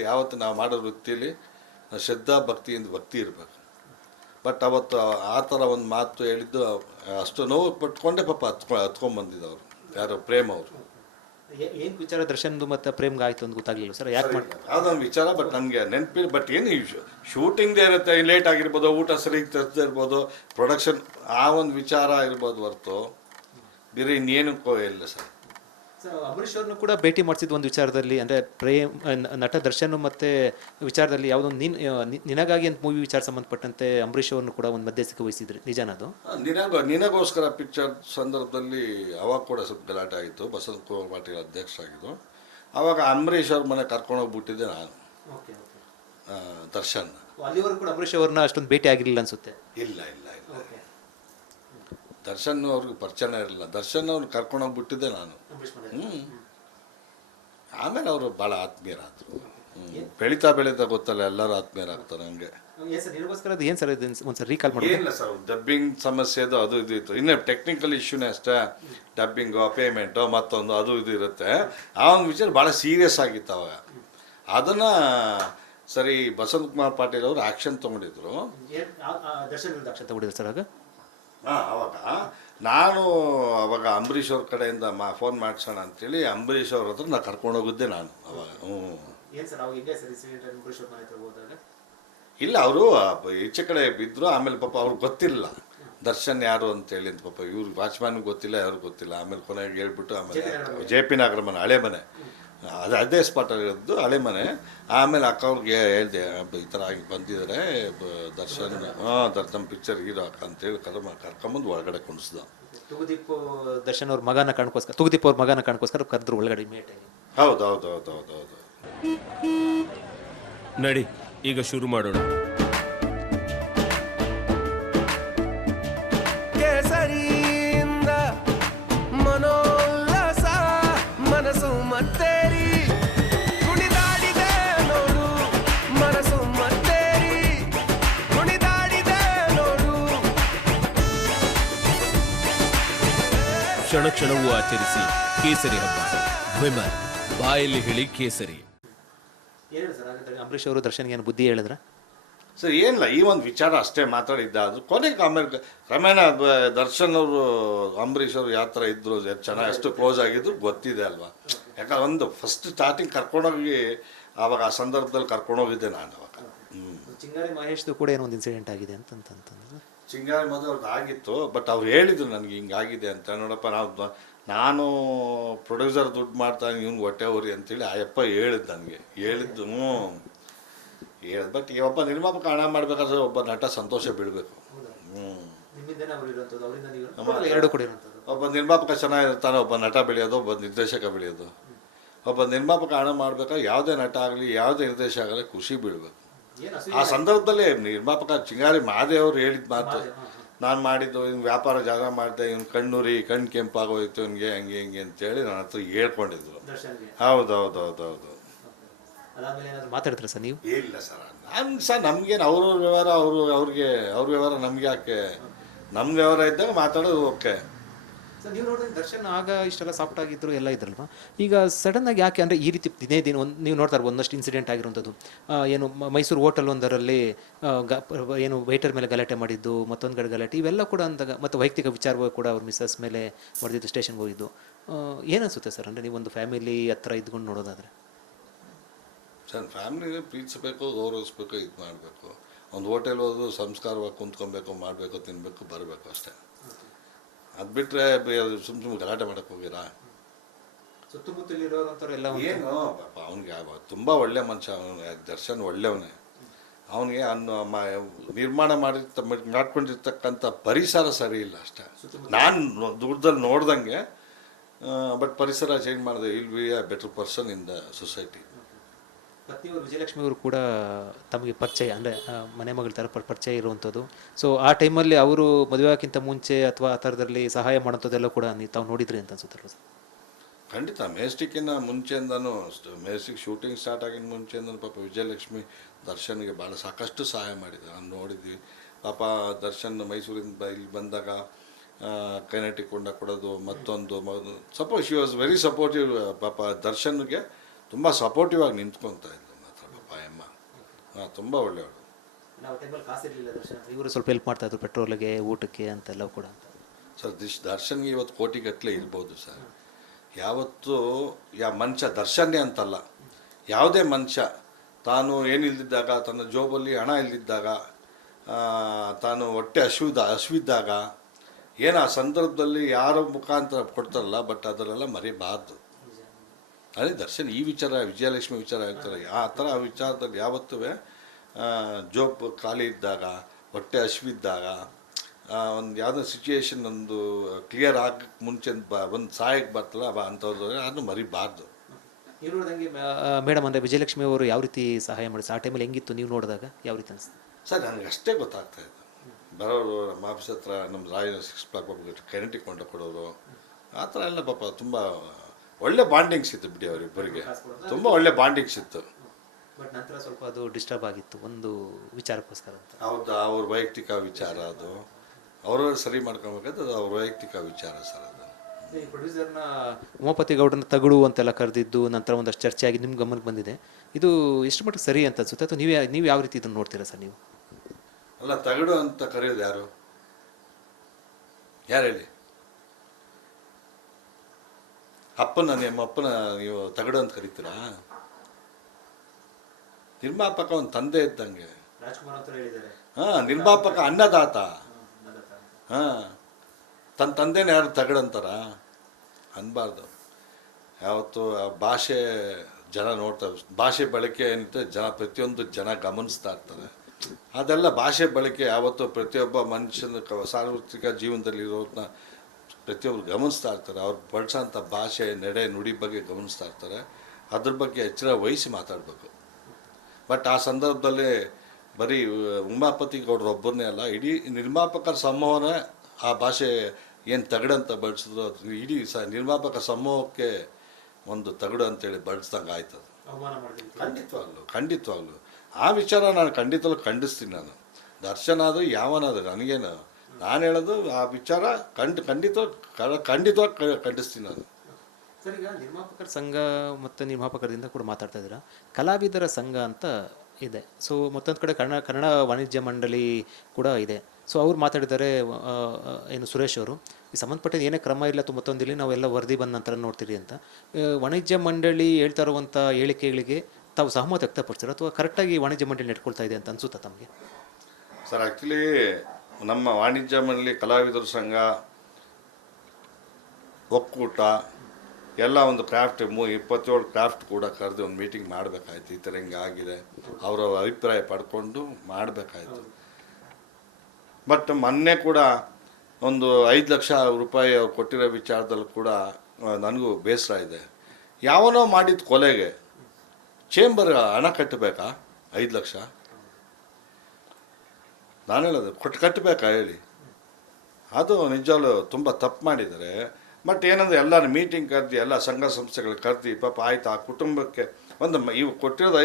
ಯಾವತ್ತು ನಾವು ಮಾಡೋ ವೃತ್ತಿಯಲ್ಲಿ ಶ್ರದ್ಧಾ ಭಕ್ತಿಯಿಂದ ಭಕ್ತಿ ಇರಬೇಕು. ಬಟ್ ಅವತ್ತು ಆ ಥರ ಒಂದು ಮಾತು ಹೇಳಿದ್ದು ಅಷ್ಟು ನೋವು ಪಟ್ಕೊಂಡೆ ಪಾಪ ಹತ್ಕೊಂಡ್ಬಂದಿದ್ದವರು ಯಾರು ಪ್ರೇಮ್ ಅವರು. ಏನು ವಿಚಾರ ದರ್ಶನ್ದು ಮತ್ತು ಪ್ರೇಮ್ಗೆ ಆಯ್ತು ಅಂತ ಗೊತ್ತಾಗಲಿಲ್ಲ ಸರ್, ಯಾಕೆ ಮಾಡಿ ಯಾವುದೊಂದು ವಿಚಾರ ಬಟ್ ನನಗೆ ನೆನಪಿಲ್ಲ. ಬಟ್ ಏನು ಶೂಟಿಂಗ್ದೇ ಇರುತ್ತೆ, ಲೇಟ್ ಆಗಿರ್ಬೋದು, ಊಟ ಸರಿಗೆ ತರಿಸದೇ ಇರ್ಬೋದು, ಪ್ರೊಡಕ್ಷನ್ ಆ ಒಂದು ವಿಚಾರ ಇರ್ಬೋದು ಹೊರತು ಬೇರೆ ಇನ್ನೇನಕ್ಕೋ ಇಲ್ಲ ಸರ್. ಅಂಬರೀಷ್ ಅವ್ರನ್ನು ಕೂಡ ಭೇಟಿ ಮಾಡಿಸಿದ ಒಂದು ವಿಚಾರದಲ್ಲಿ, ಅಂದರೆ ಪ್ರೇಮ್ ನಟ ದರ್ಶನ್ ಮತ್ತು ವಿಚಾರದಲ್ಲಿ ಯಾವುದೊಂದು ನಿನಗಾಗಿ ಅಂತ ಮೂವಿ ವಿಚಾರ ಸಂಬಂಧಪಟ್ಟಂತೆ ಅಂಬರೀಷ್ ಅವ್ರನ್ನು ಕೂಡ ಒಂದು ಮಧ್ಯಸ್ಥಿಕೆ ವಹಿಸಿದ್ರಿ, ನಿಜನದು? ನಿನಗೋಸ್ಕರ ಪಿಕ್ಚರ್ ಸಂದರ್ಭದಲ್ಲಿ ಅವಾಗ ಕೂಡ ಸ್ವಲ್ಪ ಗಲಾಟೆ ಆಗಿತ್ತು. ಬಸವಂತ ಕುಮಾರ್ ಪಾಟೀಲ್ ಅಧ್ಯಕ್ಷರಾಗಿದ್ದು. ಆವಾಗ ಅಂಬರೀಷ್ ಅವ್ರ ಮನೆ ಕರ್ಕೊಂಡೋಗ್ಬಿಟ್ಟಿದ್ದೆ ನಾನು, ದರ್ಶನ್. ಅಲ್ಲಿವರೆಗೂ ಕೂಡ ಅಂಬರೀಷ್ ಅವ್ರನ್ನ ಅಷ್ಟೊಂದು ಭೇಟಿ ಆಗಿರಲಿಲ್ಲ ಅನ್ಸುತ್ತೆ. ಇಲ್ಲ ಇಲ್ಲ ಇಲ್ಲ, ದರ್ಶನ್ ಅವ್ರಿಗೆ ಪರಿಚಯ ಇರಲಿಲ್ಲ. ದರ್ಶನ್ ಅವ್ರು ಕರ್ಕೊಂಡೋಗ್ಬಿಟ್ಟಿದ್ದೆ ನಾನು. ಆಮೇಲೆ ಅವರು ಭಾಳ ಆತ್ಮೀಯರಾದರು. ಬೆಳೀತಾ ಗೊತ್ತಲ್ಲ, ಎಲ್ಲರೂ ಆತ್ಮೀಯರಾಗ್ತಾರೆ ಹಂಗೆ. ಏನು ಸರ್ ಒಂದು ರೀಕಾಲ್ ಮಾಡಿ? ಏನಿಲ್ಲ ಸರ್, ಡಬ್ಬಿಂಗ್ ಸಮಸ್ಯೆ ಅದು ಇದು ಇತ್ತು. ಇನ್ನೇ ಟೆಕ್ನಿಕಲ್ ಇಶ್ಯೂನೇ ಅಷ್ಟೇ. ಡಬ್ಬಿಂಗು, ಪೇಮೆಂಟು, ಮತ್ತೊಂದು ಅದು ಇದು ಇರುತ್ತೆ. ಆ ಒಂದು ವಿಚಾರ ಭಾಳ ಸೀರಿಯಸ್ ಆಗಿತ್ತು ಅವಾಗ. ಅದನ್ನು ಸರಿ ಬಸವಂತ ಕುಮಾರ್ ಪಾಟೀಲ್ ಅವರು ಆ್ಯಕ್ಷನ್ ತೊಗೊಂಡಿದ್ರು. ಆ್ಯಕ್ಷನ್ ತೊಗೊಂಡಿದ್ರು ಸರ್ ಆಗ. ಅವಾಗ ನಾನು ಅಂಬರೀಷ್ ಅವ್ರ ಕಡೆಯಿಂದ ಫೋನ್ ಮಾಡಿಸೋಣ ಅಂತೇಳಿ ಅಂಬರೀಷ್ ಅವ್ರ ಹತ್ರ ನಾನು ಕರ್ಕೊಂಡೋಗಿದ್ದೆ ನಾನು ಅವಾಗ. ಇಲ್ಲ, ಅವರು ಈಚೆ ಕಡೆ ಬಿದ್ದರು. ಆಮೇಲೆ ಪಾಪ ಅವ್ರಿಗೆ ಗೊತ್ತಿಲ್ಲ ದರ್ಶನ್ ಯಾರು ಅಂತೇಳಿ ಅಂತ. ಪಾಪ ಇವ್ರು ವಾಚ್ಮ್ಯಾನ್ಗೆ ಗೊತ್ತಿಲ್ಲ, ಅವ್ರಿಗೆ ಗೊತ್ತಿಲ್ಲ. ಆಮೇಲೆ ಕೊನೆಗೆ ಹೇಳ್ಬಿಟ್ಟು ಆಮೇಲೆ JP ನಗರ ಮನೆ, ಹಳೆ ಮನೆ, ಅದೇ ಸ್ಪಾಟಲ್ಲಿರೋದು ಹಳೆ ಮನೆ. ಆಮೇಲೆ ಅಕ್ಕ ಅವ್ರಿಗೆ ಹೇಳಿದೆ, ಈ ಥರ ಆಗಿ ಬಂದಿದ್ದಾರೆ ದರ್ಶನ್, ದರ್ಶನ್ ಪಿಕ್ಚರ್ ಹೀರೋ ಅಕ್ಕ ಅಂತೇಳಿ ಕರ್ಕೊಂಬಂದು ಒಳಗಡೆ ಕುಣಿಸ್ದ. ತೂಗುದೀಪ್ ದರ್ಶನ್ ಅವ್ರ ಮಗನ ಕಾಣ್ಕೋಸ್ಕರ, ತೂಗುದೀಪ್ ಅವ್ರ ಮಗನ ಕಾಣ್ಕೋಸ್ಕರ ಕರೆದ್ರು ಒಳಗಡೆ ಮೇಟಾಗಿ. ಹೌದು ಹೌದು ಹೌದು ಹೌದು ಹೌದು. ನಡಿ ಈಗ ಶುರು ಮಾಡೋಣ. ಕೇಸರಿಯಿಂದ ಮನೋಲ್ಲಾಸ ಮನಸ್ಸು ಮತ್ತೇರಿ ಕುಣಿದಾಡಿದೆ ನೋಡು, ಮನಸ್ಸು ಮತ್ತೇರಿ ಕುಣಿದಾಡಿದೆ ನೋಡು. ಕ್ಷಣ ಕ್ಷಣವೂ ಆಚರಿಸಿ ಕೇಸರಿ ಹಬ್ಬ. ವಿಮಲ್ ಬಾಯಲ್ಲಿ ಹೇಳಿ ಕೇಸರಿ. ಅಂಬರೀಷ್ ಅವರು ದರ್ಶನ್ಗೆ ಏನು ಬುದ್ಧಿ ಹೇಳಿದ್ರ ಸರ್? ಏನಿಲ್ಲ, ಈ ಒಂದು ವಿಚಾರ ಅಷ್ಟೇ ಮಾತಾಡಿದ್ದ. ಅದು ಕೊನೆಗೆ ಆಮೇಲೆ ಕ್ರಮೇಣ ದರ್ಶನ್ ಅವರು ಅಂಬರೀಷ್ ಅವರು ಯಾವ ಥರ ಇದ್ರು, ಚೆನ್ನಾಗಿ ಎಷ್ಟು ಕ್ಲೋಸ್ ಆಗಿದ್ರು ಗೊತ್ತಿದೆ ಅಲ್ವಾ. ಯಾಕಂದ್ರೆ ಒಂದು ಫಸ್ಟ್ ಸ್ಟಾರ್ಟಿಂಗ್ ಕರ್ಕೊಂಡೋಗಿ ಆವಾಗ ಆ ಸಂದರ್ಭದಲ್ಲಿ ಕರ್ಕೊಂಡೋಗಿದ್ದೆ ನಾನು ಅವಾಗ. ಚಿಂಗಾರಿ ಮಹೇಶ್ದು ಕೂಡ ಏನೋ ಒಂದು ಇನ್ಸಿಡೆಂಟ್ ಆಗಿದೆ ಅಂತಂತಂದ್ರೆ. ಚಿಂಗಾರಿ ಮೊದಲು ಅವ್ರದ್ದು ಆಗಿತ್ತು. ಬಟ್ ಅವ್ರು ಹೇಳಿದ್ರು ನನಗೆ ಹಿಂಗಾಗಿದೆ ಅಂತ. ನೋಡಪ್ಪ, ನಾನು ಪ್ರೊಡ್ಯೂಸರ್ ದುಡ್ಡು ಮಾಡ್ತಾನೆ, ಇವ್ನು ಹೊಟ್ಟೆ ಊರಿ ಅಂತೇಳಿ ಆಯಪ್ಪ ಹೇಳಿದ್ದು ನನಗೆ. ಹೇಳಿದ್ದು ಬಟ್ ಒಬ್ಬ ನಿರ್ಮಾಪಕ ಹಣ ಮಾಡ್ಬೇಕಾದ್ರೆ ಒಬ್ಬ ನಟ ಸಂತೋಷ ಬೀಳಬೇಕು. ಒಬ್ಬ ನಿರ್ಮಾಪಕ ಚೆನ್ನಾಗಿರ್ತಾನೆ, ಒಬ್ಬ ನಟ ಬೆಳೆಯೋದು, ಒಬ್ಬ ನಿರ್ದೇಶಕ ಬೆಳೆಯೋದು. ಒಬ್ಬ ನಿರ್ಮಾಪಕ ಹಣ ಮಾಡ್ಬೇಕಾದ್ರೆ ಯಾವುದೇ ನಟ ಆಗಲಿ ಯಾವುದೇ ನಿರ್ದೇಶಕ ಆಗಲಿ ಖುಷಿ ಬೀಳಬೇಕು. ಆ ಸಂದರ್ಭದಲ್ಲಿ ನಿರ್ಮಾಪಕ ಚಿಂಗಾರಿ ಮಹಾದೇವ್ರು ಹೇಳಿದ ಮಾತು, ನಾನು ಮಾಡಿದ್ದು ಇವ್ನು ವ್ಯಾಪಾರ ಜಾಗ ಮಾಡಿದೆ, ಇವ್ನು ಕಣ್ಣು ಕೆಂಪಾಗೋಯ್ತು ಇವನಿಗೆ, ಹಂಗೆ ಹಿಂಗೆ ಅಂತೇಳಿ ನನ್ನ ಹತ್ರ ಹೇಳ್ಕೊಂಡಿದ್ರು. ಹೌದು ಹೌದು ಹೌದು ಹೌದು. ಮಾತಾಡ್ತಾರೆ ಸರ್ ನೀವು? ಇಲ್ಲ ಸರ್, ನಮ್ಗೇನು ಅವ್ರ ವ್ಯವಹಾರ, ಅವ್ರ ವ್ಯವಹಾರ ನಮ್ಗೆ ಯಾಕೆ? ನಮ್ಮ ವ್ಯವಹಾರ ಇದ್ದಾಗ ಮಾತಾಡೋದು ಓಕೆ. ಸರ್, ನೀವು ನೋಡಿದ್ರೆ ದರ್ಶನ್ ಆಗ ಇಷ್ಟೆಲ್ಲ ಸಾಫ್ಟ್ ಆಗಿದ್ರು ಎಲ್ಲ ಇದ್ರಲ್ವ, ಈಗ ಸಡನ್ ಆಗಿ ಯಾಕೆ ಅಂದರೆ ಈ ರೀತಿ ದಿನೇ ಒಂದು ನೀವು ನೋಡ್ತಾರೆ ಒಂದಷ್ಟು ಇನ್ಸಿಡೆಂಟ್ ಆಗಿರುವಂಥದ್ದು. ಏನು ಮೈಸೂರು ಹೋಟೆಲ್ ಒಂದರಲ್ಲಿ ಏನು ವೇಟರ್ ಮೇಲೆ ಗಲಾಟೆ ಮಾಡಿದ್ದು, ಮತ್ತೊಂದು ಕಡೆ ಗಲಾಟೆ, ಇವೆಲ್ಲ ಕೂಡ ಅಂದಾಗ, ಮತ್ತು ವೈಯಕ್ತಿಕ ವಿಚಾರವಾಗಿ ಕೂಡ ಅವ್ರ ಮಿಸ್ಸಸ್ ಮೇಲೆ ಹೊಡೆದಿದ್ದು, ಸ್ಟೇಷನ್ಗೆ ಹೋಗಿದ್ದು. ಏನನ್ಸುತ್ತೆ ಸರ್, ಅಂದರೆ ನೀವು ಒಂದು ಫ್ಯಾಮಿಲಿ ಹತ್ರ ಇದ್ಕೊಂಡು ನೋಡೋದಾದರೆ? ಸರ್, ಫ್ಯಾಮಿಲಿಗೆ ಪ್ರೀತಿಸಬೇಕು, ಗೌರವಿಸ್ಬೇಕು, ಇದು ಮಾಡಬೇಕು. ಒಂದು ಹೋಟೆಲ್ ಹೋದ್ರು ಸಂಸ್ಕಾರವಾಗಿ ಕುಂತ್ಕೊಬೇಕು, ಮಾಡಬೇಕು, ತಿನ್ನಬೇಕು, ಬರಬೇಕು ಅಷ್ಟೇ. ಅದು ಬಿಟ್ಟರೆ ಸುಮ್ಮನೆ ಗಲಾಟೆ ಮಾಡೋಕ್ಕೆ ಹೋಗಿರಾ? ಸುತ್ತಮುತ್ತಲಿರೋರಂಥವ್ರೆಲ್ಲ ಏನು ಪಾಪ ಅವನಿಗೆ ತುಂಬ ಒಳ್ಳೆ ಮನುಷ್ಯ. ದರ್ಶನ್ ಒಳ್ಳೆಯವನೇ. ಅವನಿಗೆ ನಿರ್ಮಾಣ ಮಾಡ್ಕೊಂಡಿರ್ತಕ್ಕಂಥ ಪರಿಸರ ಸರಿ ಇಲ್ಲ ಅಷ್ಟೇ. ನಾನು ದೂರದಲ್ಲಿ ನೋಡ್ದಂಗೆ. ಬಟ್ ಪರಿಸರ ಚೇಂಜ್ ಮಾಡಿದೆ. Will be a better person in the society. ಪತ್ನಿಯವರು ವಿಜಯಲಕ್ಷ್ಮಿ ಅವರು ಕೂಡ ತಮಗೆ ಪರಿಚಯ, ಅಂದರೆ ಮನೆ ಮಗಳ ಥರ ಪರಿಚಯ ಇರುವಂಥದ್ದು. ಸೊ ಆ ಟೈಮಲ್ಲಿ ಅವರು ಮದುವೆ ಆಗೋಕ್ಕಿಂತ ಮುಂಚೆ ಅಥವಾ ಆ ಥರದಲ್ಲಿ ಸಹಾಯ ಮಾಡೋಂಥದ್ದೆಲ್ಲ ಕೂಡ ತಾವು ನೋಡಿದ್ರಿ ಅಂತ ಅನ್ಸುತ್ತಲ್ಲ ಸರ್? ಖಂಡಿತ. ಮೆಜೆಸ್ಟಿಕ್ಕಿಂತ ಮುಂಚೆಯಿಂದನೂ, ಮೆಜೆಸ್ಟಿಕ್ ಶೂಟಿಂಗ್ ಸ್ಟಾರ್ಟ್ ಆಗಿನ ಮುಂಚೆಯಿಂದನೂ ಪಾಪ ವಿಜಯಲಕ್ಷ್ಮಿ ದರ್ಶನ್ಗೆ ಭಾಳ ಸಾಕಷ್ಟು ಸಹಾಯ ಮಾಡಿದೆ. ನಾನು ನೋಡಿದ್ವಿ. ಪಾಪ ದರ್ಶನ್ ಮೈಸೂರಿಂದ ಇಲ್ಲಿ ಬಂದಾಗ ಕೈನೆಟಿಕ್ ಕೊಂಡ ಕೊಡೋದು, ಮತ್ತೊಂದು ಶಿ ವಾಸ್ ವೆರಿ ಸಪೋರ್ಟಿವ್. ಪಾಪ ದರ್ಶನ್ಗೆ ತುಂಬ ಸಪೋರ್ಟಿವ್ ಆಗಿ ನಿಂತ್ಕೊತಾ ಇದ್ದರು ಮಾತ್ರ. ಹಾಂ, ತುಂಬ ಒಳ್ಳೆಯವರು. ನಾವು ಟೈಮಲ್ಲಿ ಕಾಸಿರಲಿಲ್ಲ ದರ್ಶನ್, ಇವರು ಸ್ವಲ್ಪ ಹೆಲ್ಪ್ ಮಾಡ್ತಾ ಇದ್ರು ಪೆಟ್ರೋಲ್ಗೆ, ಊಟಕ್ಕೆ ಅಂತೆಲ್ಲ ಕೂಡ ಅಂತ. ಸರ್ ದರ್ಶನ್ಗೆ ಇವತ್ತು ಕೋಟಿಗಟ್ಟಲೆ ಇರ್ಬೋದು ಸರ್. ಯಾವತ್ತೂ ಮನುಷ್ಯ ದರ್ಶನ್ನೇ ಅಂತಲ್ಲ, ಯಾವುದೇ ಮನುಷ್ಯ ತಾನು ಏನಿಲ್ದಿದ್ದಾಗ, ತನ್ನ ಜೋಬಲ್ಲಿ ಹಣ ಇಲ್ದಿದ್ದಾಗ, ತಾನು ಹೊಟ್ಟೆ ಹಸಿವಿದ್ದಾಗ ಏನು ಆ ಸಂದರ್ಭದಲ್ಲಿ ಯಾರ ಮುಖಾಂತರ ಕೊಡ್ತಾರಲ್ಲ, ಬಟ್ ಅದನ್ನೆಲ್ಲ ಮರಿಬಾರ್ದು. ಅದೇ ದರ್ಶನ್ ಈ ವಿಚಾರ, ವಿಜಯಲಕ್ಷ್ಮಿ ವಿಚಾರ ಹೇಳ್ತಾರೆ, ಆ ಥರ ಆ ವಿಚಾರದಲ್ಲಿ ಯಾವತ್ತೂ ಜೋಬ್ ಖಾಲಿ ಇದ್ದಾಗ, ಹೊಟ್ಟೆ ಹಸಿವಿದ್ದಾಗ, ಒಂದು ಯಾವುದೋ ಸಿಚುಯೇಷನ್ ಒಂದು ಕ್ಲಿಯರ್ ಆಗಕ್ಕೆ ಮುಂಚೆ ಒಂದು ಸಹಾಯಕ್ಕೆ ಬರ್ತಲ್ಲ, ಅಂಥದ್ದು ಅದನ್ನು ಮರಿಬಾರ್ದು. ನೀವು ನೋಡಿದಂಗೆ ಮೇಡಮ್ ಅಂದರೆ ವಿಜಯಲಕ್ಷ್ಮಿ ಅವರು ಯಾವ ರೀತಿ ಸಹಾಯ ಮಾಡಿ ಆ ಟೈಮಲ್ಲಿ ಹೆಂಗಿತ್ತು ನೀವು ನೋಡಿದಾಗ, ಯಾವ ರೀತಿ ಅನಿಸ್ತು ಸರ್? ನನಗೆ ಅಷ್ಟೇ ಗೊತ್ತಾಗ್ತಾ ಇದೆ. ಬರೋರು ನಮ್ಮ ಆಫೀಸ್ ಹತ್ರ, ನಮ್ಮ ರಾಯನ 6 o'clock ಕರೆಂಟಿಗೆ ಕೊಂಡು ಕೊಡೋರು, ಆ ಥರ ಎಲ್ಲ ಪಾಪ ತುಂಬ ಒಳ್ಳೆ ಬಾಂಡಿಂಗ್ಸ್ ಇತ್ತು ಬಿಡಿ ಅವರಿಬ್ಬರಿಗೆ, ತುಂಬ ಒಳ್ಳೆ ಬಾಂಡಿಂಗ್ಸ್ ಇತ್ತು. ಬಟ್ ನಂತರ ಸ್ವಲ್ಪ ಅದು ಡಿಸ್ಟರ್ಬ್ ಆಗಿತ್ತು ಒಂದು ವಿಚಾರಕ್ಕೋಸ್ಕರ ಅಂತ. ಹೌದಾ? ಅವ್ರ ವೈಯಕ್ತಿಕ ವಿಚಾರ ಅದು, ಅವರು ಸರಿ ಮಾಡ್ಕೊಬೇಕಾದ್ರೆ ಅದು ಅವ್ರ ವೈಯಕ್ತಿಕ ವಿಚಾರ ಸರ್. ಅದು ಈ ಪ್ರೊಡ್ಯೂಸರ್ನ ಉಮಾಪತಿ ಗೌಡರನ್ನ ತಗಡು ಅಂತೆಲ್ಲ ಕರೆದಿದ್ದು ನಂತರ ಒಂದಷ್ಟು ಚರ್ಚೆ ಆಗಿ ನಿಮ್ಮ ಗಮನಕ್ಕೆ ಬಂದಿದೆ. ಇದು ಎಷ್ಟು ಮಟ್ಟಿಗೆ ಸರಿ ಅಂತ ಅನ್ಸುತ್ತೆ, ಅಥವಾ ನೀವು ಯಾವ ರೀತಿ ಇದನ್ನು ನೋಡ್ತೀರಾ ಸರ್ ನೀವು? ಅಲ್ಲ, ತಗಡು ಅಂತ ಕರೆಯೋದು ಯಾರು ಹೇಳಿ? ನಿಮ್ಮ ಅಪ್ಪನ ನೀವು ತಗಡು ಅಂತ ಕರಿತೀರಾ? ನಿರ್ಮಾಪಕ ಒಂದು ತಂದೆ ಇದ್ದಂಗೆ. ರಾಜ್ಕುಮಾರ್ ಅಂತ ಹೇಳಿದ್ದಾರೆ. ಹಾಂ, ನಿರ್ಮಾಪಕ ಅನ್ನದಾತ. ಹಾಂ, ತನ್ನ ತಂದೆನ ಯಾರು ತಗಡಂತಾರ? ಅನ್ಬಾರ್ದು. ಯಾವತ್ತು ಭಾಷೆ ಜನ ನೋಡ್ತಾರೆ, ಭಾಷೆ ಬಳಕೆ ಏನಿದೆ ಪ್ರತಿಯೊಂದು ಜನ ಗಮನಿಸ್ತಾ ಇರ್ತಾರೆ. ಅದೆಲ್ಲ ಭಾಷೆ ಬಳಕೆ ಯಾವತ್ತೂ ಪ್ರತಿಯೊಬ್ಬ ಮನುಷ್ಯನ ಸಾರ್ವತ್ರಿಕ ಜೀವನದಲ್ಲಿರೋದನ್ನ ಪ್ರತಿಯೊಬ್ಬರು ಗಮನಿಸ್ತಾ ಇರ್ತಾರೆ. ಅವ್ರು ಬಳಸೋಂಥ ಭಾಷೆ, ನಡೆ, ನುಡಿ ಬಗ್ಗೆ ಗಮನಿಸ್ತಾ ಇರ್ತಾರೆ. ಅದ್ರ ಬಗ್ಗೆ ಎಚ್ಚರ ವಹಿಸಿ ಮಾತಾಡಬೇಕು. ಬಟ್ ಆ ಸಂದರ್ಭದಲ್ಲಿ ಬರೀ ಉಮಾಪತಿ ಗೌಡ್ರು ಒಬ್ಬರನ್ನೇ ಅಲ್ಲ, ಇಡೀ ನಿರ್ಮಾಪಕರ ಸಮೂಹನ ಆ ಭಾಷೆ ಏನು ತಗಡಂತ ಬಳಸಿದ್ರು, ಅದು ಇಡೀ ನಿರ್ಮಾಪಕ ಸಮೂಹಕ್ಕೆ ಒಂದು ತಗಡು ಅಂತೇಳಿ ಬಳಸ್ದಂಗೆ ಆಯ್ತದು. ಖಂಡಿತವಾಗ್ಲು ಆ ವಿಚಾರ ನಾನು ಖಂಡಿತವಾಗ್ಲೂ ಖಂಡಿಸ್ತೀನಿ. ನಾನು ದರ್ಶನ ಆದರೂ ಯಾವನಾದರೂ ನನಗೇನು, ನಾನು ಹೇಳೋದು ಆ ವಿಚಾರ ಖಂಡಿತವಾಗಿ ಖಂಡಿಸ್ತೀನಿ ನಾನು. ಸರ್, ಈಗ ನಿರ್ಮಾಪಕರ ಸಂಘ ಮತ್ತು ನಿರ್ಮಾಪಕರಿಂದ ಕೂಡ ಮಾತಾಡ್ತಾ ಇದ್ದೀರಾ, ಕಲಾವಿದರ ಸಂಘ ಅಂತ ಇದೆ. ಸೊ ಮತ್ತೊಂದು ಕಡೆ ಕನ್ನಡ ವಾಣಿಜ್ಯ ಮಂಡಳಿ ಕೂಡ ಇದೆ. ಸೊ ಅವ್ರು ಮಾತಾಡಿದ್ದಾರೆ, ಏನು ಸುರೇಶ್ ಅವರು, ಈ ಸಂಬಂಧಪಟ್ಟ ಏನೇ ಕ್ರಮ ಇಲ್ಲ ಅಥವಾ ಮತ್ತೊಂದಿಲ್ಲಿ ನಾವೆಲ್ಲ ವರದಿ ಬಂದ ನಂತರ ನೋಡ್ತೀರಿ ಅಂತ. ವಾಣಿಜ್ಯ ಮಂಡಳಿ ಹೇಳ್ತಾ ಇರುವಂಥ ಹೇಳಿಕೆಗಳಿಗೆ ತಾವು ಸಹಮತ ವ್ಯಕ್ತಪಡಿಸ್ತಾರೆ, ಅಥವಾ ಕರೆಕ್ಟಾಗಿ ವಾಣಿಜ್ಯ ಮಂಡಳಿ ನೆಟ್ಕೊಳ್ತಾ ಇದೆ ಅಂತ ಅನಿಸುತ್ತಾ ತಮಗೆ? ಸರ್, ಆ್ಯಕ್ಚುಲಿ ನಮ್ಮ ವಾಣಿಜ್ಯ ಮಂಡಳಿ, ಕಲಾವಿದರ ಸಂಘ, ಒಕ್ಕೂಟ ಎಲ್ಲ ಒಂದು ಕ್ರಾಫ್ಟ್ 27 ಕ್ರಾಫ್ಟ್ ಕೂಡ ಕರೆದು ಒಂದು ಮೀಟಿಂಗ್ ಮಾಡಬೇಕಾಯ್ತು. ಈ ಥರ ಹಿಂಗೆ ಆಗಿದೆ, ಅವರ ಅಭಿಪ್ರಾಯ ಪಡ್ಕೊಂಡು ಮಾಡಬೇಕಾಯ್ತು. ಬಟ್ ಮೊನ್ನೆ ಕೂಡ ಒಂದು 5 ಲಕ್ಷ ರೂಪಾಯಿ ಅವ್ರು ಕೊಟ್ಟಿರೋ ವಿಚಾರದಲ್ಲಿ ಕೂಡ ನನಗೂ ಬೇಸರ ಇದೆ. ಯಾವನೋ ಮಾಡಿದ ಕೊಲೆಗೆ ಚೇಂಬರ್ ಹಣ ಕಟ್ಟಬೇಕಾ? 5 ಲಕ್ಷ ನಾನು ಹೇಳೋದು ಕಟ್ಟಬೇಕಾ ಹೇಳಿ? ಅದು ನಿಜವಾಗ್ಲೂ ತುಂಬ ತಪ್ಪು ಮಾಡಿದ್ದಾರೆ. ಬಟ್ ಏನಂದರೆ ಎಲ್ಲರೂ ಮೀಟಿಂಗ್ ಕರೆದು ಎಲ್ಲ ಸಂಘ ಸಂಸ್ಥೆಗಳು ಕರೆದು ಪಾಪ ಆಯ್ತು, ಆ ಕುಟುಂಬಕ್ಕೆ ಒಂದು ಇವು ಕೊಟ್ಟಿರೋದು